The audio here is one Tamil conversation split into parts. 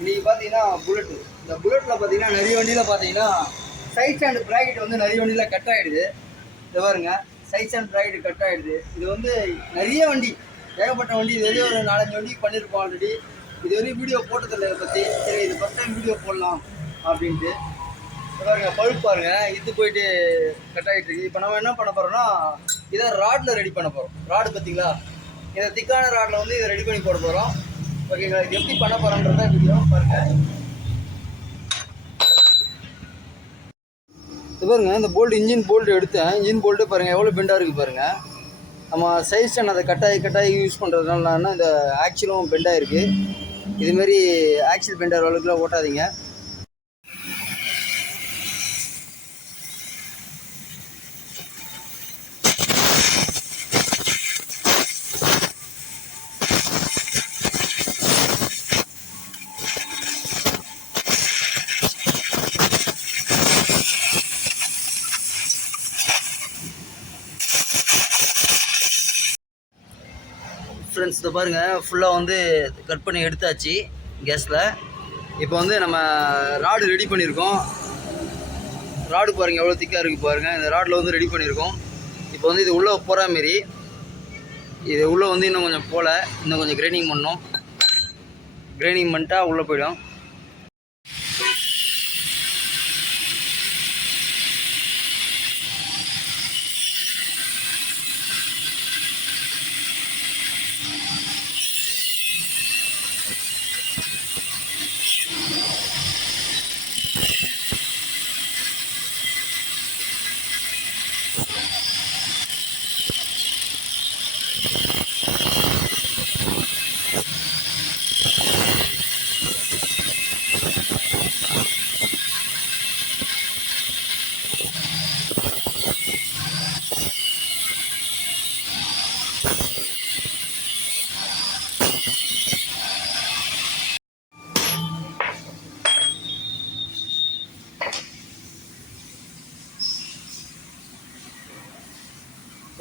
இன்னைக்கு பார்த்தீங்கன்னா புல்லட். இந்த புல்லட்டில் பார்த்தீங்கன்னா நிறைய வண்டியில் பார்த்தீங்கன்னா சைட் ஸ்டாண்ட் ப்ராக்கெட் வந்து நிறைய வண்டியில் கட் ஆகிடுது. இது பாருங்க, சைட் ஸ்டாண்ட் ப்ராக்கெட் கட் ஆகிடுது. இது வந்து நிறைய வண்டி, ஏகப்பட்ட வண்டி. இது வரையும் ஒரு 4-5 வண்டி பண்ணியிருப்போம் ஆல்ரெடி. இது வரையும் வீடியோ போட்டதில்லை இதை பற்றி. சரி, இது ஃபஸ்ட் டைம் வீடியோ போடலாம் அப்படின்ட்டு. பாருங்க, பழுப்பு பாருங்க, இது போயிட்டு கட் ஆகிட்டு இருக்கு. இப்போ நம்ம என்ன பண்ண போகிறோம்னா, இதை ராடில் ரெடி பண்ண போகிறோம். ராடு பார்த்தீங்களா, இதை திக்கான ராடில் வந்து இதை ரெடி பண்ணி போட போகிறோம். ஓகேங்களா, இது எப்படி பண்ண போகிறோன்றத வீடியோ பாருங்க. இது பாருங்க, இந்த போல்டு இன்ஜின் போல்டு எடுத்தேன். இன்ஜின் போல்டு பாருங்கள் எவ்வளோ பெண்டாக இருக்குது பாருங்கள். நம்ம சைஸ் ஸ்டாண்ட் அதை கட்டாயி யூஸ் பண்ணுறதுனால இந்த ஆக்சிலும் பெண்டாக இருக்குது. இதுமாரி ஆக்சில் பெண்டாகிற அளவுக்குலாம் ஓட்டாதீங்க. ஃப்ரெண்ட்ஸ், இதை பாருங்கள், ஃபுல்லாக வந்து கட் பண்ணி எடுத்தாச்சு கேஸில். இப்போ வந்து நம்ம ராடு ரெடி பண்ணியிருக்கோம். ராடு பாருங்கள் எவ்வளோ திக்காக இருக்குது பாருங்கள். இந்த ராடில் வந்து ரெடி பண்ணியிருக்கோம். இப்போ வந்து இது உள்ளே போகிற மாரி, இது உள்ளே வந்து இன்னும் கொஞ்சம் போல், இன்னும் கொஞ்சம் கிரைண்டிங் பண்ணணும். கிரைண்டிங் பண்ணிட்டா உள்ளே போயிடும்.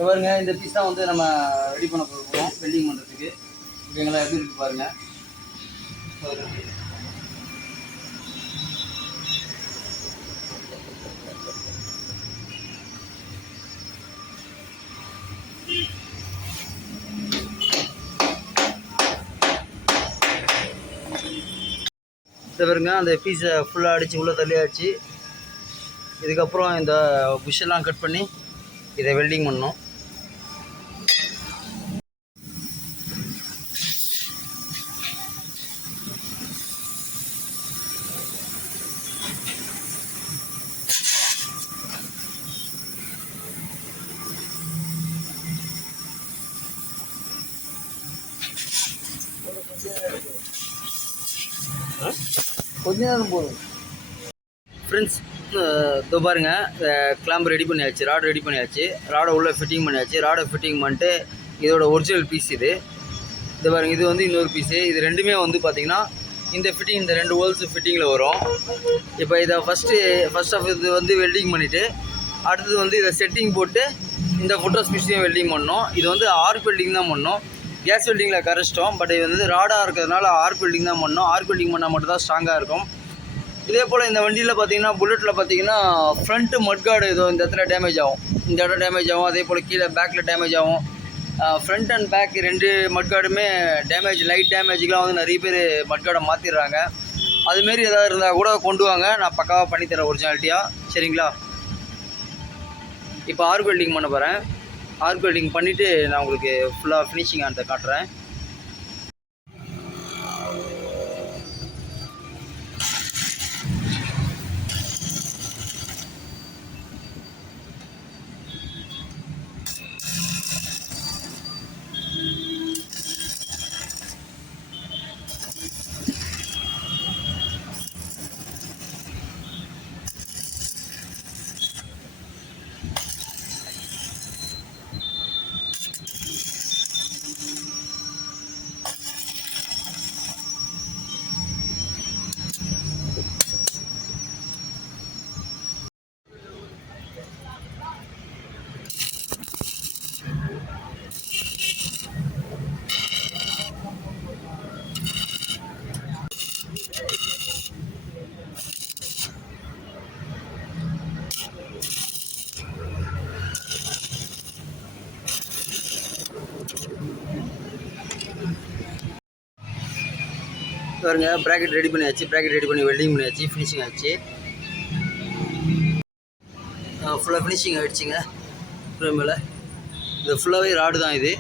பாருங்க, இந்த பீஸ் தான் வந்து நம்ம ரெடி பண்ண போகிறோம் வெல்டிங் பண்ணுறதுக்கு. ஓகேங்களா, எப்படி இருக்குது பாருங்கள். இதை பாருங்க, அந்த பீஸை ஃபுல்லாக அடித்து உள்ளே தள்ளியாச்சு. இதுக்கப்புறம் இந்த புஷ்ஷெல்லாம் கட் பண்ணி இதை வெல்டிங் பண்ணணும். கொஞ்ச நேரம் போதும் ஃப்ரெண்ட்ஸ். இதோ பாருங்க, கிளாம்பு ரெடி பண்ணியாச்சு, ராடு ரெடி பண்ணியாச்சு, ராடை உள்ளே ஃபிட்டிங் பண்ணியாச்சு. ராடை ஃபிட்டிங் பண்ணிட்டு இதோட ஒரிஜினல் பீஸ் இது பாருங்க. இது வந்து இன்னொரு பீஸு. இது ரெண்டுமே வந்து பார்த்திங்கன்னா இந்த ஃபிட்டிங், இந்த 2 ஹோல்ஸ் ஃபிட்டிங்கில் வரும். இப்போ இதை ஃபஸ்ட் ஆஃப் இது வந்து வெல்டிங் பண்ணிவிட்டு, அடுத்தது வந்து இதை செட்டிங் போட்டு இந்த ஃபுட்ரஸ் பீஸையும் வெல்டிங் பண்ணோம். இது வந்து ஆர்க் வெல்டிங் தான் பண்ணோம். கேஸ் வெல்டிங்கில் கரைச்சிட்டோம். பட் இது வந்து ராடாக இருக்கிறதுனால ஆர்க் வெல்டிங் தான் பண்ணோம். ஆர்க் வெல்டிங் பண்ணால் மட்டும் தான் ஸ்ட்ராங்காக இருக்கும். இதே போல் இந்த வண்டியில் பார்த்தீங்கன்னா, புல்லட்டில் பார்த்தீங்கன்னா ஃப்ரண்ட்டு மட்கார்டு ஏதோ இந்த இடத்துல டேமேஜ் ஆகும், இந்த இடம் டேமேஜ் ஆகும். அதே போல் கீழே பேக்கில் டேமேஜ் ஆகும். ஃப்ரண்ட் அண்ட் பேக் 2 மட்கார்டுமே டேமேஜ், லைட் டேமேஜுக்கெலாம் வந்து நிறைய பேர் மட்கார்டை மாற்றிடுறாங்க. அதுமாரி எதாவது இருந்தால் கூட கொண்டு வாங்க, நான் பக்காவாக பண்ணித்தரேன் ஒரிஜினாலிட்டியாக. சரிங்களா? இப்போ ஆர்க் வெல்டிங் பண்ண போகிறேன். ஆர்க் வெல்டிங் பண்ணிவிட்டு நான் உங்களுக்கு ஃபுல்லாக ஃபினிஷிங் ஆனதை காட்டுறேன். பாருங்க ப்ராக்கெட் ரெடி பண்ணியாச்சு, ப்ராக்கெட் ரெடி பண்ணி வெல்டிங் பண்ணியாச்சு, ஃபினிஷிங் ஆச்சு. ஃபுல்லாக ஃபினிஷிங் ஆகிடுச்சிங்க ஃப்ரேமில். இது ஃபுல்லாகவே ராடு தான் இது.